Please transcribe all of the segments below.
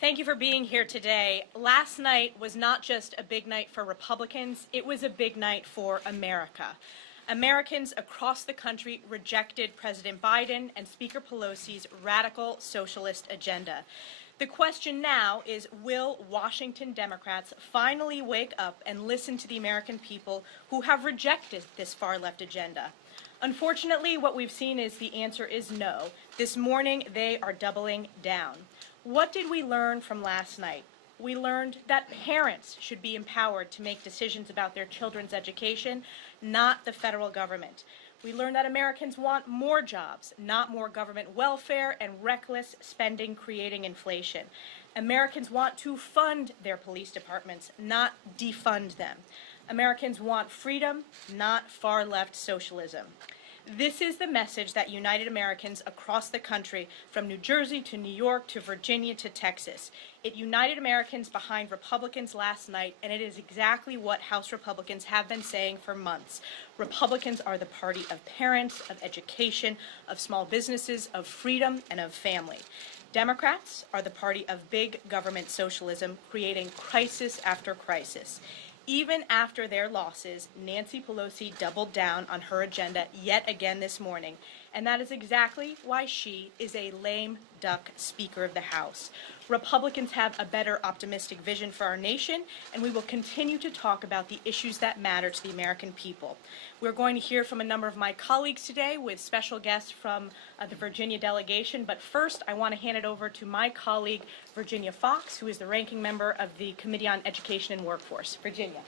Thank you for being here today. Last night was not just a big night for Republicans, it was a big night for America. Americans across the country rejected President Biden and Speaker Pelosi's radical socialist agenda. The question now is, will Washington Democrats finally wake up and listen to the American people who have rejected this far-left agenda? Unfortunately, what we've seen is the answer is no. This morning, they are doubling down. What did we learn from last night? We learned that parents should be empowered to make decisions about their children's education, not the federal government. We learned that Americans want more jobs, not more government welfare and reckless spending creating inflation. Americans want to fund their police departments, not defund them. Americans want freedom, not far-left socialism. This is the message that united Americans across the country, from New Jersey to New York to Virginia to Texas. It united Americans behind Republicans last night, and it is exactly what House Republicans have been saying for months. Republicans are the party of parents, of education, of small businesses, of freedom, and of family. Democrats are the party of big government socialism, creating crisis after crisis. Even after their losses, Nancy Pelosi doubled down on her agenda yet again this morning, and that is exactly why she is a lame duck Speaker of the House. Republicans have a better optimistic vision for our nation, and we will continue to talk about the issues that matter to the American people. We're going to hear from a number of my colleagues today with special guests from the Virginia delegation, but first I want to hand it over to my colleague Virginia Fox, who is the ranking member of the Committee on Education and Workforce. Virginia.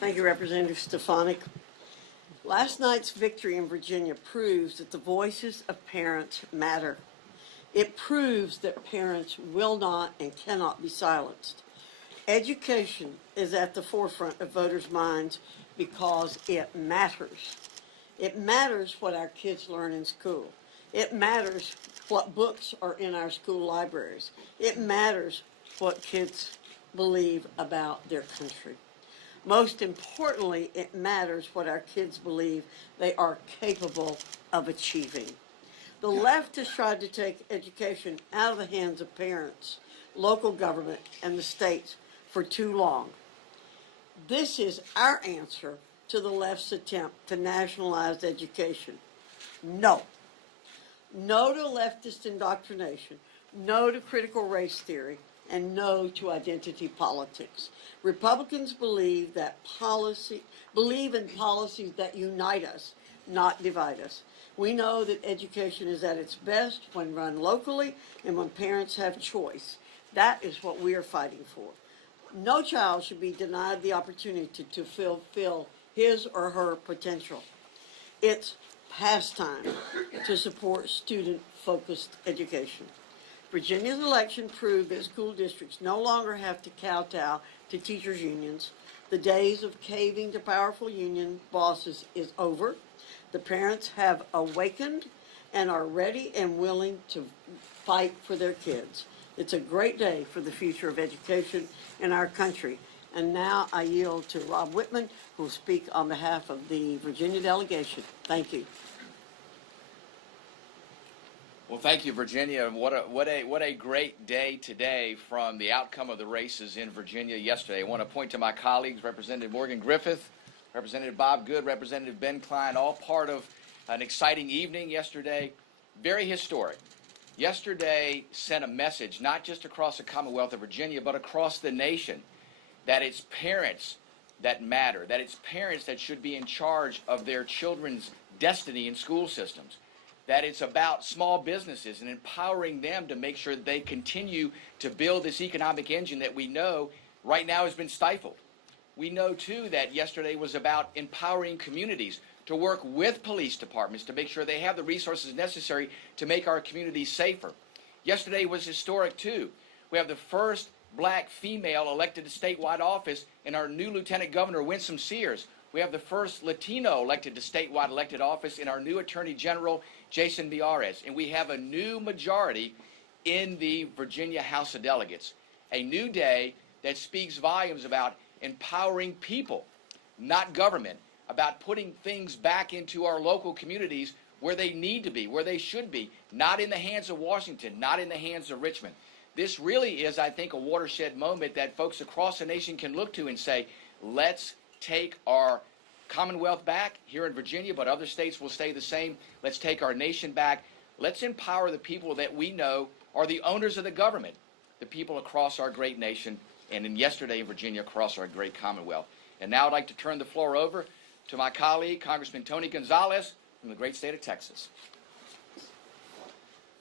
Thank you, Representative Stefanik. Last night's victory in Virginia proves that the voices of parents matter. It proves that parents will not and cannot be silenced. Education is at the forefront of voters' minds because it matters. It matters what our kids learn in school. It matters what books are in our school libraries. It matters what kids believe about their country. Most importantly, it matters what our kids believe they are capable of achieving. The left has tried to take education out of the hands of parents, local government, and the states for too long. This is our answer to the left's attempt to nationalize education. No. No to leftist indoctrination. No to critical race theory. And no to identity politics. Republicans believe in policies that unite us, not divide us. We know that education is at its best when run locally and when parents have choice. That is what we are fighting for. No child should be denied the opportunity to fulfill his or her potential. It's past time to support student-focused education. Virginia's election proved that school districts no longer have to kowtow to teachers' unions. The days of caving to powerful union bosses is over. The parents have awakened and are ready and willing to fight for their kids. It's a great day for the future of education in our country. And now I yield to Rob Whitman, who will speak on behalf of the Virginia delegation. Thank you. Well, thank you, Virginia. What a great day today from the outcome of the races in Virginia yesterday. I want to point to my colleagues, Representative Morgan Griffith, Representative Bob Good, Representative Ben Klein, all part of an exciting evening yesterday. Very historic. Yesterday sent a message, not just across the Commonwealth of Virginia, but across the nation, that it's parents that matter, that it's parents that should be in charge of their children's destiny in school systems, that it's about small businesses and empowering them to make sure that they continue to build this economic engine that we know right now has been stifled. We know, too, that yesterday was about empowering communities to work with police departments to make sure they have the resources necessary to make our communities safer. Yesterday was historic, too. We have the first black female elected to statewide office in our new Lieutenant Governor, Winsome Sears. We have the first Latino elected to statewide elected office in our new Attorney General, Jason Miyares. And we have a new majority in the Virginia House of Delegates. A new day that speaks volumes about empowering people, not government, about putting things back into our local communities where they need to be, where they should be, not in the hands of Washington, not in the hands of Richmond. This really is, I think, a watershed moment that folks across the nation can look to and say, let's take our Commonwealth back here in Virginia, but other states will stay the same. Let's take our nation back. Let's empower the people that we know are the owners of the government, the people across our great nation, and in yesterday in Virginia, across our great Commonwealth. And now I'd like to turn the floor over to my colleague, Congressman Tony Gonzalez from the great state of Texas.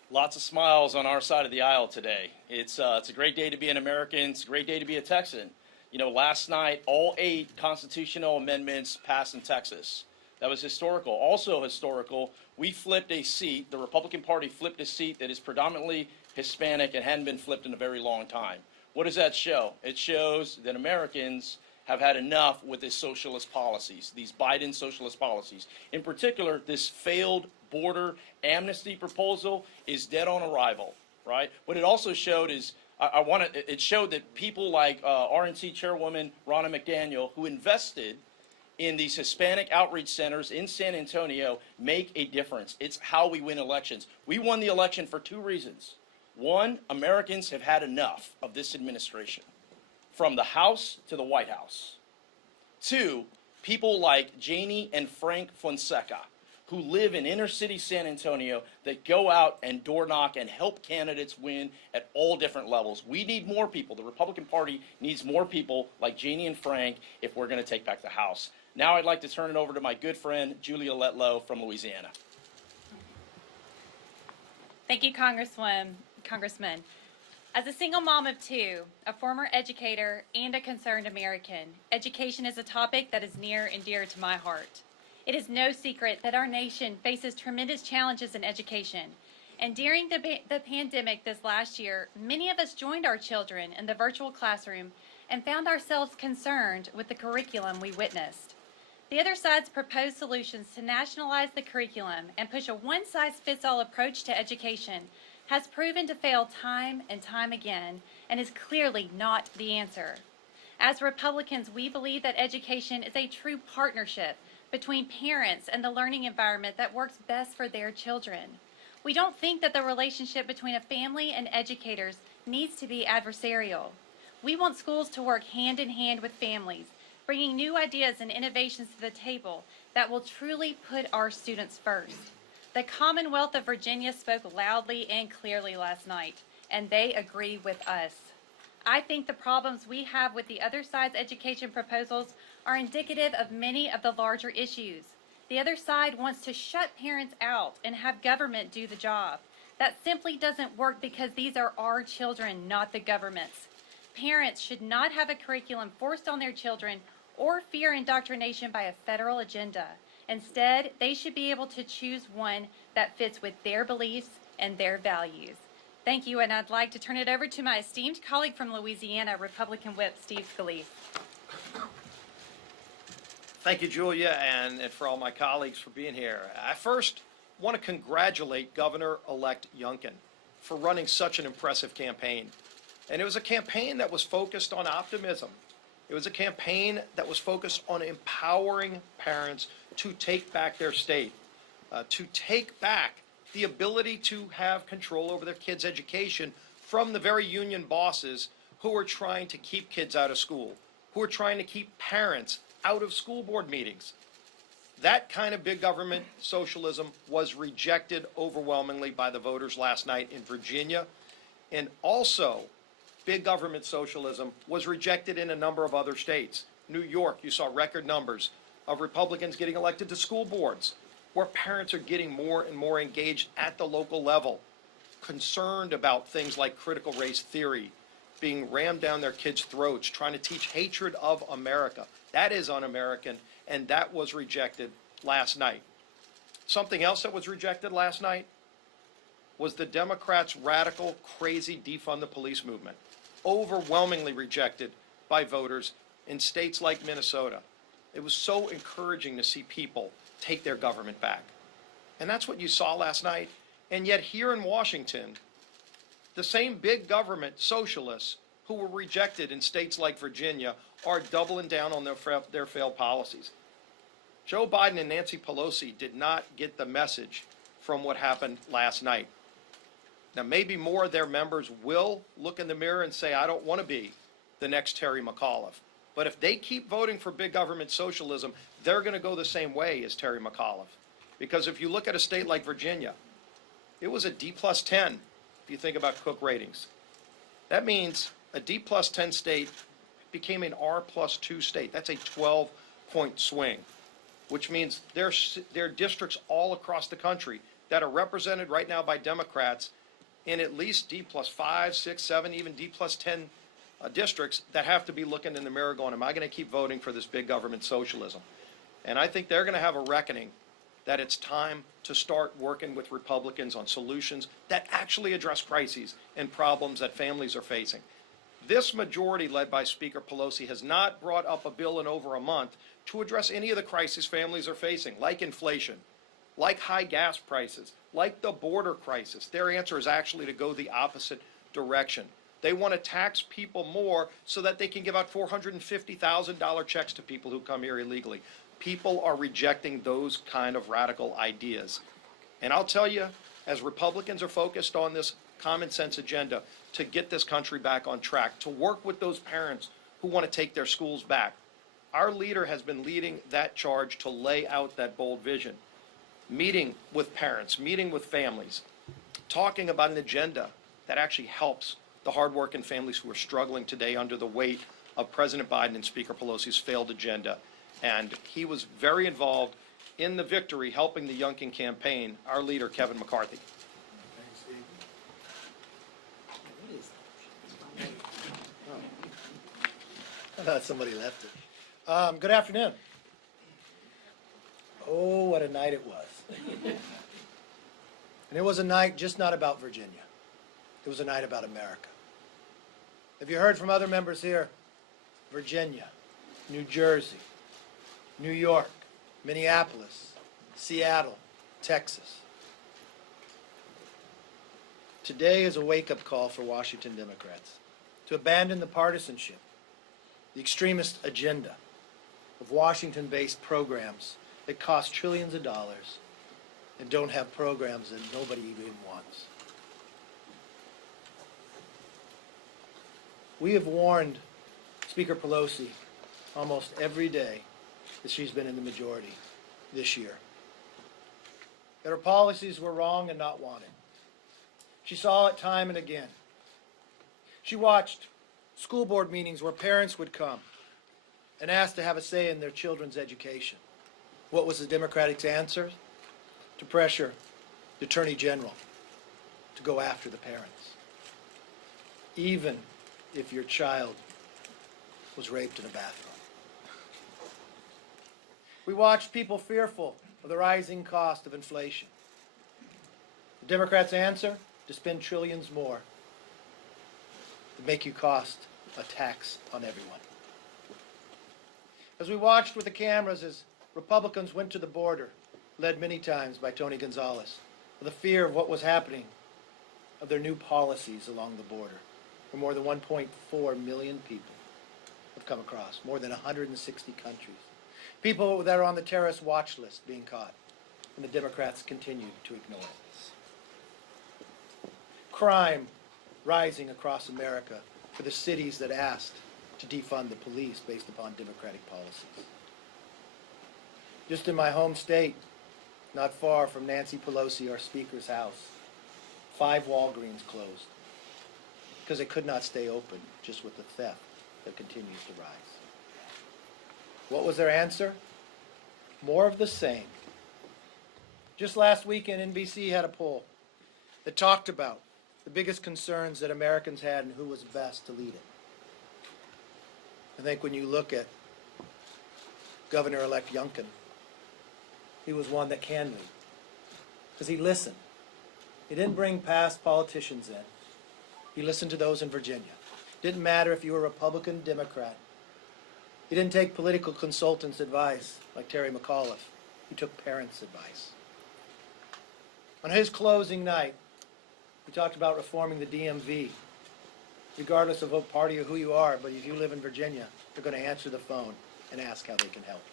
Lots of smiles on our side of the aisle today. It's a great day to be an American. It's a great day to be a Texan. You know, last night, all 8 constitutional amendments passed in Texas. That was historical. Also historical, we flipped a seat, the Republican Party flipped a seat that is predominantly Hispanic and hadn't been flipped in a very long time. What does that show? It shows that Americans have had enough with these socialist policies, these Biden socialist policies. In particular, this failed border amnesty proposal is dead on arrival, right? What it also showed is, it showed that people like RNC Chairwoman Ronna McDaniel, who invested in these Hispanic outreach centers in San Antonio, make a difference. It's how we win elections. We won the election for 2 reasons. One, Americans have had enough of this administration, from the House to the White House. 2, people like Janie and Frank Fonseca, who live in inner city San Antonio, that go out and door knock and help candidates win at all different levels. We need more people. The Republican Party needs more people like Janie and Frank if we're going to take back the House. Now I'd like to turn it over to my good friend, Julia Letlow from Louisiana. Thank you, Congressman. As a single mom of 2, a former educator, and a concerned American, education is a topic that is near and dear to my heart. It is no secret that our nation faces tremendous challenges in education. And during the pandemic this last year, many of us joined our children in the virtual classroom and found ourselves concerned with the curriculum we witnessed. The other side's proposed solutions to nationalize the curriculum and push a one-size-fits-all approach to education has proven to fail time and time again and is clearly not the answer. As Republicans, we believe that education is a true partnership between parents and the learning environment that works best for their children. We don't think that the relationship between a family and educators needs to be adversarial. We want schools to work hand in hand with families, bringing new ideas and innovations to the table that will truly put our students first. The Commonwealth of Virginia spoke loudly and clearly last night, and they agree with us. I think the problems we have with the other side's education proposals are indicative of many of the larger issues. The other side wants to shut parents out and have government do the job. That simply doesn't work because these are our children, not the government's. Parents should not have a curriculum forced on their children or fear indoctrination by a federal agenda. Instead, they should be able to choose one that fits with their beliefs and their values. Thank you, and I'd like to turn it over to my esteemed colleague from Louisiana, Republican Whip Steve Scalise. Thank you, Julia, and for all my colleagues for being here. I first want to congratulate Governor-elect Youngkin for running such an impressive campaign. And it was a campaign that was focused on optimism. It was a campaign that was focused on empowering parents to take back their state, to take back the ability to have control over their kids' education from the very union bosses who are trying to keep kids out of school, who are trying to keep parents out of school board meetings. That kind of big government socialism was rejected overwhelmingly by the voters last night in Virginia. And also, big government socialism was rejected in a number of other states. New York, you saw record numbers of Republicans getting elected to school boards, where parents are getting more and more engaged at the local level, concerned about things like critical race theory being rammed down their kids' throats, trying to teach hatred of America. That is un-American, and that was rejected last night. Something else that was rejected last night was the Democrats' radical, crazy defund the police movement, overwhelmingly rejected by voters in states like Minnesota. It was so encouraging to see people take their government back. And that's what you saw last night. And yet here in Washington, the same big government socialists who were rejected in states like Virginia are doubling down on their failed policies. Joe Biden and Nancy Pelosi did not get the message from what happened last night. Now, maybe more of their members will look in the mirror and say, I don't want to be the next Terry McAuliffe. But if they keep voting for big government socialism, they're going to go the same way as Terry McAuliffe. Because if you look at a state like Virginia, it was a D+10 if you think about Cook ratings. That means a D+10 state became an R+2 state. That's a 12-point swing, which means there are districts all across the country that are represented right now by Democrats in at least D+5, 6, 7, even D+10 districts that have to be looking in the mirror going, am I going to keep voting for this big government socialism? And I think they're going to have a reckoning that it's time to start working with Republicans on solutions that actually address crises and problems that families are facing. This majority, led by Speaker Pelosi, has not brought up a bill in over a month to address any of the crises families are facing, like inflation, like high gas prices, like the border crisis. Their answer is actually to go the opposite direction. They want to tax people more so that they can give out $450,000 checks to people who come here illegally. People are rejecting those kind of radical ideas. And I'll tell you, as Republicans are focused on this common sense agenda to get this country back on track, to work with those parents who want to take their schools back, our leader has been leading that charge to lay out that bold vision, meeting with parents, meeting with families, talking about an agenda that actually helps the hardworking families who are struggling today under the weight of President Biden and Speaker Pelosi's failed agenda. And he was very involved in the victory, helping the Youngkin campaign, our leader, Kevin McCarthy. I thought somebody left it. Good afternoon. Oh, what a night it was. And it was a night just not about Virginia. It was a night about America. Have you heard from other members here? Virginia, New Jersey, New York, Minneapolis, Seattle, Texas. Today is a wake-up call for Washington Democrats to abandon the partisanship, the extremist agenda of Washington-based programs that cost trillions of dollars and don't have programs that nobody even wants. We have warned Speaker Pelosi almost every day that she's been in the majority this year, that her policies were wrong and not wanted. She saw it time and again. She watched school board meetings where parents would come and ask to have a say in their children's education. What was the Democratic answer? To pressure the Attorney General to go after the parents, even if your child was raped in a bathroom. We watched people fearful of the rising cost of inflation. The Democrats' answer? To spend trillions more to make you cost a tax on everyone. As we watched with the cameras as Republicans went to the border, led many times by Tony Gonzalez, with a fear of what was happening, of their new policies along the border, where more than 1.4 million people have come across, more than 160 countries. People that are on the terrorist watch list being caught, and the Democrats continue to ignore it. Crime rising across America for the cities that asked to defund the police based upon Democratic policies. Just in my home state, not far from Nancy Pelosi, our Speaker's house, 5 Walgreens closed because they could not stay open just with the theft that continues to rise. What was their answer? More of the same. Just last weekend, NBC had a poll that talked about the biggest concerns that Americans had and who was best to lead it. I think when you look at Governor-elect Youngkin, he was one that can lead, because he listened. He didn't bring past politicians in. He listened to those in Virginia. Didn't matter if you were Republican, Democrat. He didn't take political consultants' advice like Terry McAuliffe. He took parents' advice. On his closing night, he talked about reforming the DMV. Regardless of what party or who you are, but if you live in Virginia, they're going to answer the phone and ask how they can help.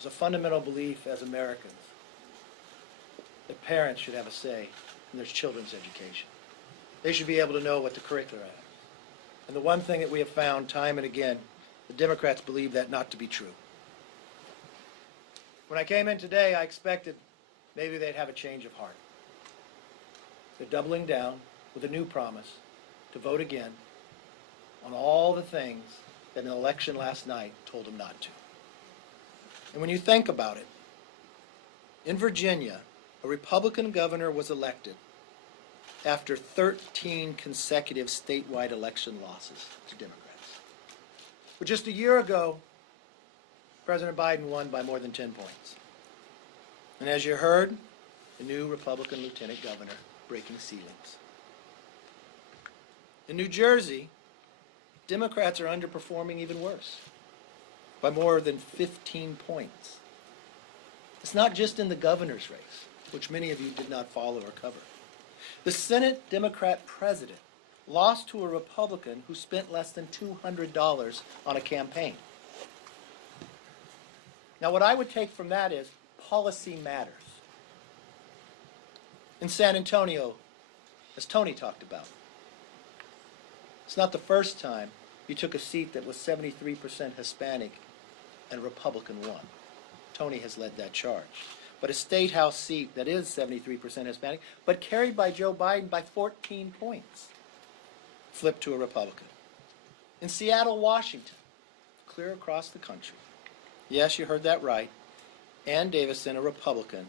There's a fundamental belief as Americans that parents should have a say in their children's education. They should be able to know what the curricula are. And the one thing that we have found time and again, the Democrats believe that not to be true. When I came in today, I expected maybe they'd have a change of heart. They're doubling down with a new promise to vote again on all the things that an election last night told them not to. And when you think about it, in Virginia, a Republican governor was elected after 13 consecutive statewide election losses to Democrats. But just a year ago, President Biden won by more than 10 points. And as you heard, the new Republican lieutenant governor breaking ceilings. In New Jersey, Democrats are underperforming even worse, by more than 15 points. It's not just in the governor's race, which many of you did not follow or cover. The Senate Democrat president lost to a Republican who spent less than $200 on a campaign. Now, what I would take from that is policy matters. In San Antonio, as Tony talked about, it's not the first time you took a seat that was 73% Hispanic and a Republican won. Tony has led that charge. But a state house seat that is 73% Hispanic, but carried by Joe Biden by 14 points, flipped to a Republican. In Seattle, Washington, clear across the country, yes, you heard that right, Ann Davison, a Republican,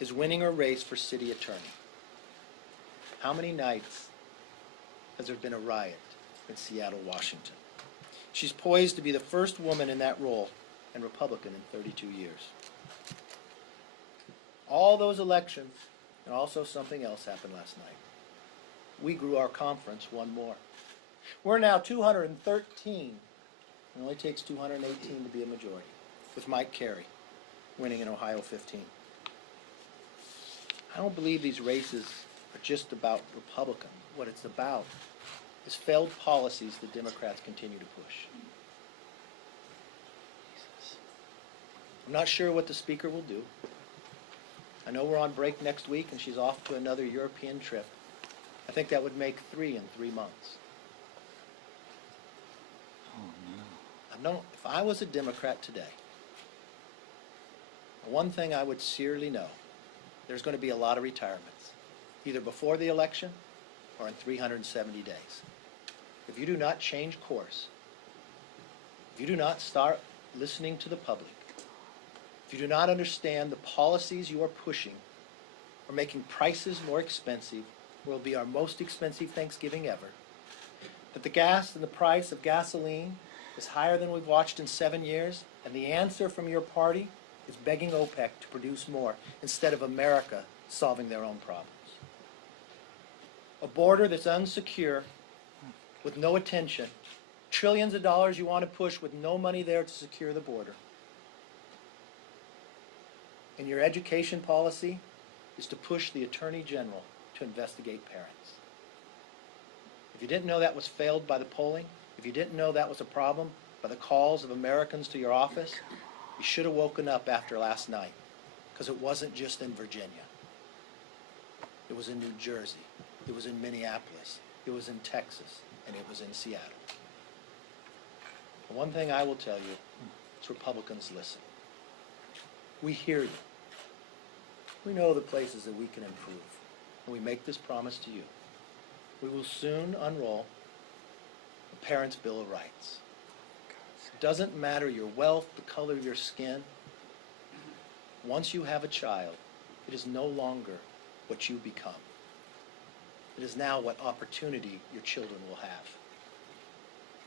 is winning a race for city attorney. How many nights has there been a riot in Seattle, Washington? She's poised to be the first woman in that role and Republican in 32 years. All those elections, and also something else happened last night. We grew our conference one more. We're now 213. It only takes 218 to be a majority, with Mike Carey winning in Ohio 15. I don't believe these races are just about Republican. What it's about is failed policies the Democrats continue to push. I'm not sure what the speaker will do. I know we're on break next week and she's off to another European trip. I think that would make 3 in 3 months. I know if I was a Democrat today, one thing I would sincerely know, there's going to be a lot of retirements, either before the election or in 370 days. If you do not change course, if you do not start listening to the public, if you do not understand the policies you are pushing are making prices more expensive, will be our most expensive Thanksgiving ever, that the gas and the price of gasoline is higher than we've watched in 7 years, and the answer from your party is begging OPEC to produce more instead of America solving their own problems. A border that's unsecure, with no attention, trillions of dollars you want to push with no money there to secure the border. And your education policy is to push the Attorney General to investigate parents. If you didn't know that was failed by the polling, if you didn't know that was a problem by the calls of Americans to your office, you should have woken up after last night, because it wasn't just in Virginia. It was in New Jersey, it was in Minneapolis, it was in Texas, and it was in Seattle. The one thing I will tell you is Republicans listen. We hear you. We know the places that we can improve, and we make this promise to you. We will soon unroll the Parents' Bill of Rights. It doesn't matter your wealth, the color of your skin. Once you have a child, it is no longer what you become. It is now what opportunity your children will have.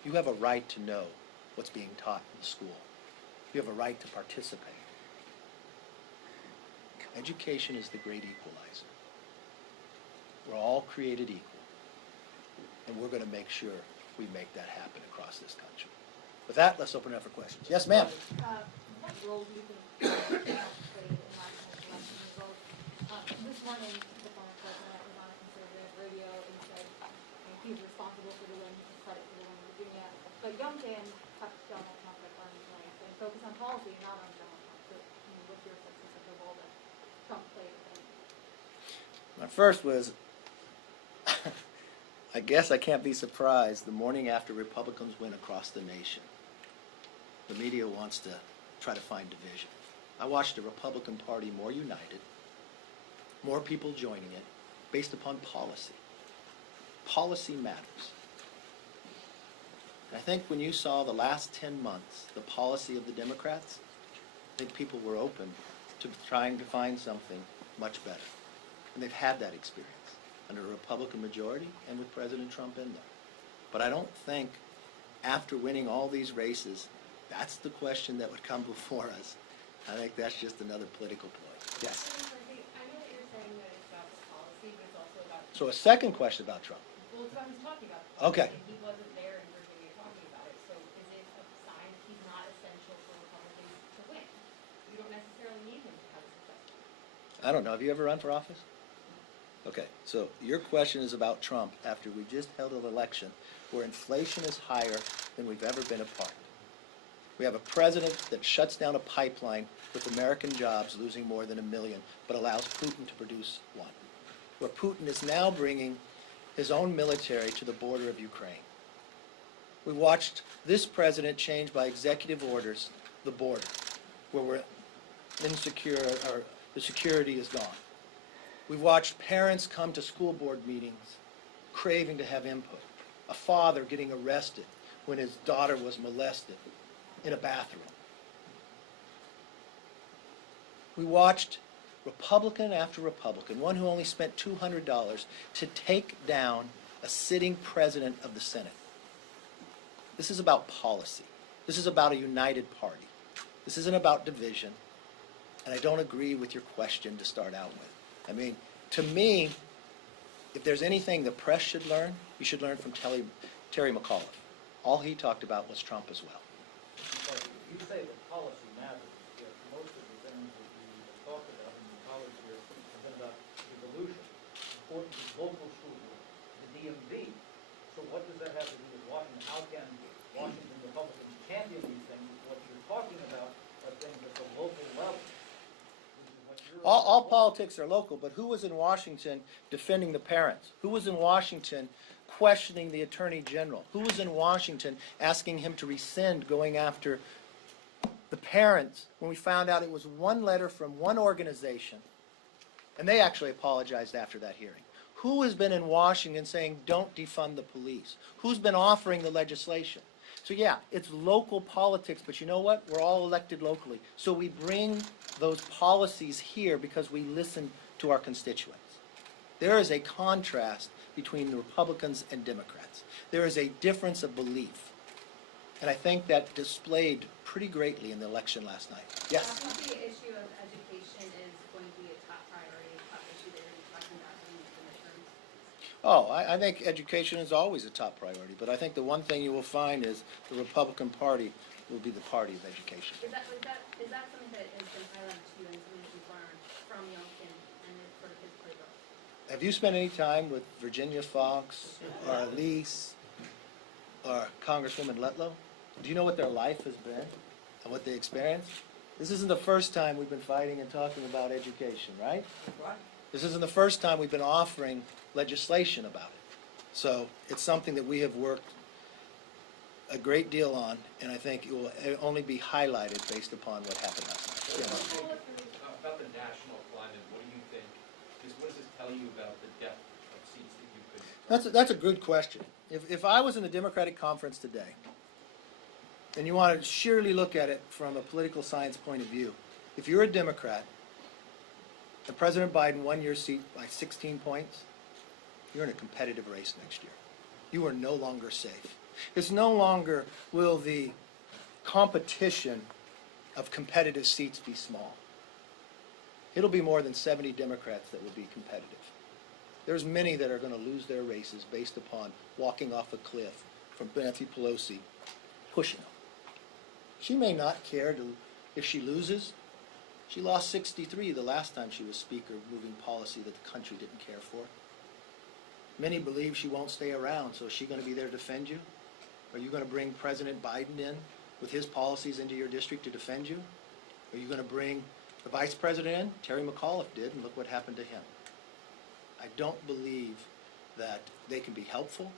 You have a right to know what's being taught in the school. You have a right to participate. Education is the great equalizer. We're all created equal, and we're going to make sure we make that happen across this country. With that, let's open it up for questions. Yes, ma'am. What role do you think parents played in last night's election results? This morning, the former president was on a conservative radio and said he's responsible for the win, credit for the win in Virginia. But Youngkin touched Donald Trump at arm's length and focused on policy, not on Donald Trump. So your assessment of the role that Trump played within? My first was, I guess I can't be surprised the morning after Republicans win across the nation. The media wants to try to find division. I watched the Republican Party more united, more people joining it, based upon policy. Policy matters. And I think when you saw the last 10 months, the policy of the Democrats, I think people were open to trying to find something much better. And they've had that experience under a Republican majority and with President Trump in there. But I don't think after winning all these races, that's the question that would come before us. I think that's just another political ploy. Yes. I know that you're saying that it's about the policy, but it's also about. So a second question about Trump. Well, it's about who's talking about. Okay. And he wasn't there in Virginia talking about it, so is it a sign that he's not essential for Republicans to win? You don't necessarily need him to have a successful. I don't know. Have you ever run for office? Okay, so your question is about Trump after we just held an election where inflation is higher than we've ever been apart. We have a president that shuts down a pipeline with American jobs losing more than 1 million, but allows Putin to produce 1. Where Putin is now bringing his own military to the border of Ukraine. We watched this president change by executive orders the border, where we're insecure, or the security is gone. We've watched parents come to school board meetings craving to have input. A father getting arrested when his daughter was molested in a bathroom. We watched Republican after Republican, one who only spent $200 to take down a sitting president of the Senate. This is about policy. This is about a united party. This isn't about division. And I don't agree with your question to start out with. I mean, to me, if there's anything the press should learn, you should learn from Terry McAuliffe. All he talked about was Trump as well. You say that policy matters, yet most of the things that you have talked about in the college here have been about devolution, importance of local school board, the DMV. So what does that have to do with Washington? How can Washington Republicans champion these things? What you're talking about are things at the local level. All politics are local, but who was in Washington defending the parents? Who was in Washington questioning the Attorney General? Who was in Washington asking him to rescind going after the parents when we found out it was one letter from one organization, and they actually apologized after that hearing? Who has been in Washington saying, don't defund the police? Who's been offering the legislation? So yeah, it's local politics, but you know what? We're all elected locally. So we bring those policies here because we listen to our constituents. There is a contrast between the Republicans and Democrats. There is a difference of belief. And I think that displayed pretty greatly in the election last night. Yes? I think the issue of education is going to be a top priority, top issue that you're talking about in the midterms. Oh, I think education is always a top priority, but I think the one thing you will find is the Republican Party will be the party of education. Is that something that has been highlighted to you and something that you've learned from Youngkin and sort of his playbook? Have you spent any time with Virginia Fox or Elise or Congresswoman Letlow? Do you know what their life has been and what they experienced? This isn't the first time we've been fighting and talking about education, right? Right. This isn't the first time we've been offering legislation about it. So it's something that we have worked a great deal on, and I think it will only be highlighted based upon what happened last night. Yeah. About the national climate, what do you think? What does this tell you about the depth of seats that you could? That's a good question. If I was in the Democratic conference today, and you want to sheerly look at it from a political science point of view, if you're a Democrat, and President Biden won your seat by 16 points, you're in a competitive race next year. You are no longer safe. It's no longer will the competition of competitive seats be small. It'll be more than 70 Democrats that will be competitive. There's many that are going to lose their races based upon walking off a cliff from Nancy Pelosi pushing them. She may not care if she loses. She lost 63 the last time she was Speaker, moving policy that the country didn't care for. Many believe she won't stay around, so is she going to be there to defend you? Are you going to bring President Biden in with his policies into your district to defend you? Are you going to bring The vice president, Terry McAuliffe, did, and look what happened to him. I don't believe that they can be helpful.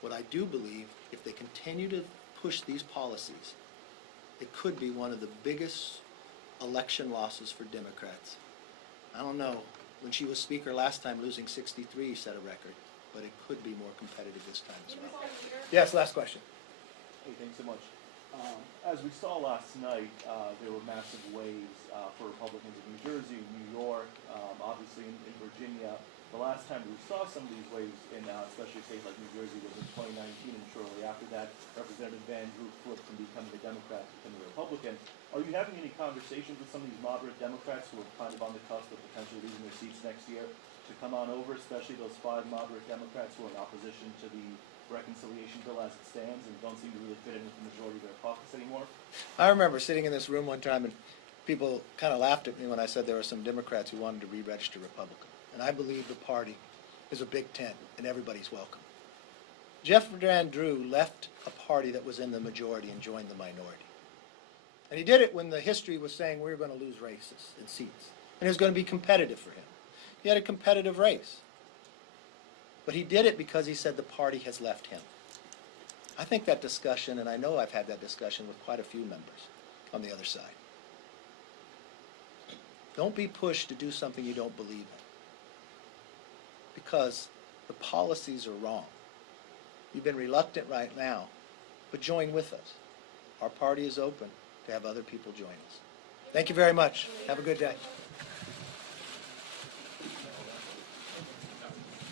What I do believe, if they continue to push these policies, it could be one of the biggest election losses for Democrats. I don't know, when she was speaker last time, losing 63 set a record, but it could be more competitive this time as well. Yes, last question. Hey, thanks so much. As we saw last night, there were massive waves for Republicans in New Jersey, New York, obviously in Virginia. The last time we saw some of these waves in especially states like New Jersey was in 2019, and shortly after that, Representative Van Drew flipped from becoming a Democrat to becoming a Republican. Are you having any conversations with some of these moderate Democrats who are kind of on the cusp of potentially losing their seats next year to come on over, especially those 5 moderate Democrats who are in opposition to the reconciliation bill as it stands and don't seem to really fit in with the majority of their caucus anymore? I remember sitting in this room one time and people kind of laughed at me when I said there were some Democrats who wanted to re-register Republican. And I believe the party is a big tent and everybody's welcome. Jeff Van Drew left a party that was in the majority and joined the minority. And he did it when the history was saying we were going to lose races and seats. And it was going to be competitive for him. He had a competitive race. But he did it because he said the party has left him. I think that discussion, and I know I've had that discussion with quite a few members on the other side. Don't be pushed to do something you don't believe in, because the policies are wrong. You've been reluctant right now, but join with us. Our party is open to have other people join us. Thank you very much. Have a good day.